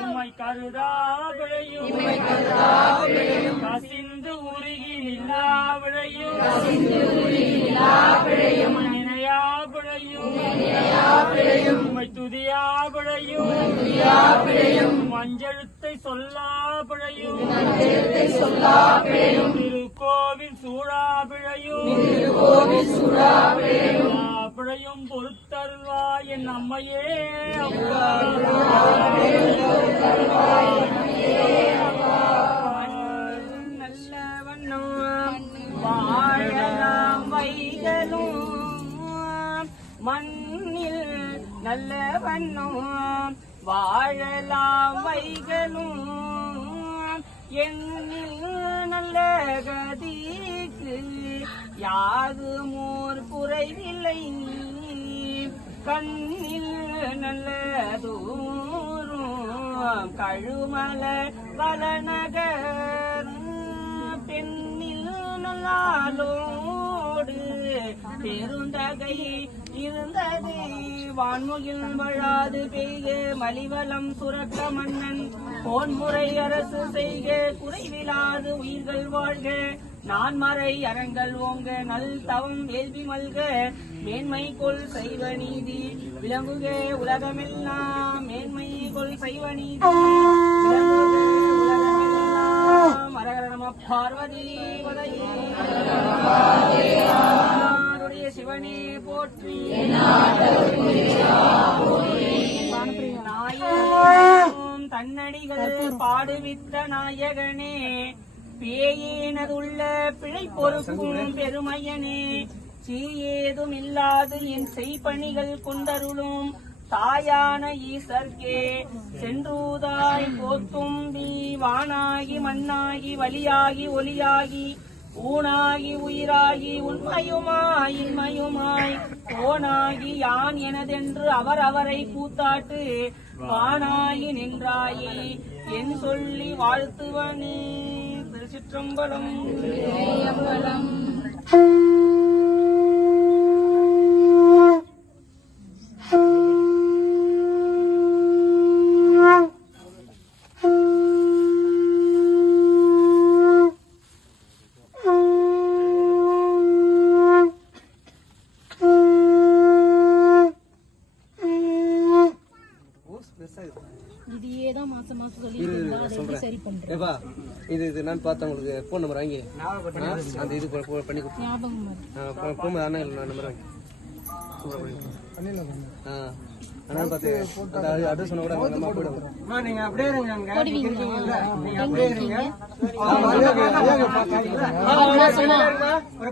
உம்மை கருதா பிழையும் கசிந்து உருகி நில்லா பிழையும் நினையா பிழையும் உம்மை துதியா பிழையும் மஞ்சழுத்தை சொல்லா பிழையும் திருக்கோவில் சூழா பிழையும் எல்லா பிழையும் பொறுத்தருள்வா என் அம்மையே அம்மா. நல்ல வண்ணம் வாழலாம் வைகளும். மண்ணில் நல்ல வண்ணம் வாழலாம் வைகளும். எண்ணில் நல்ல கதிக்கு யாது மோர் குறைவில்லை. கண்ணில் நல்ல தூரும் கழுமல வளநகர். பெண்ணில் நல்லாலோடு பெருந்தகை இருந்தது. வான்முகில் வழாது பெய்க மலிவலம் சுரக்க மன்னன். போன்முறை அரசு செய்க குறைவிலாது உயிர்கள் வாழ்க. நான் மறை அறங்கள் ஓங்க நல் தவம் வேள்வி மல்க மேன்மை கொள் செய்வ நீதி. விளங்குக உலகமெல்லாம் மேன்மை கொள் செய்வ நீதி. பார்வதி சிவனே போற்றி. நாயகனும் தன்னடிகள் பாடுவித்த நாயகனே பேயேனதுள்ள பிழை பொறுக்கும் பெருமையனே சீயேதும் இல்லாது என் செய்பணிகள் கொண்டருளும் தாயான ஈசர்க்கே. சென்றூதாய் போத்தும்பி வானாகி மண்ணாகி வலியாகி ஒலியாகி ஊனாகி உயிராகி உண்மையுமாய் இன்மையுமாய் கோனாகி யான் எனதென்று அவர் அவரை கூத்தாட்டு வானாகி நின்றாயே என் சொல்லி வாழ்த்துவனே. திருச்சிற்றம்பலம் இதையே தான் மாசம் மாசம் எப்படி சரி பண்றேன் இது இது நான் பார்த்தேன் உங்களுக்கு ஃபோன் நம்பர் வாங்கி. அந்த இது பண்ணி கொடுத்து ஞாபகம் வருது போகும்போது அண்ணா இல்லை நம்பர் வாங்கி. ஆ அண்ணா பார்த்து அட்ரஸ் சொன்ன கூட அவங்க அம்மா போயிடுவாங்க நீங்க அப்படியே இருங்க அப்படியே இருங்க. ஒரு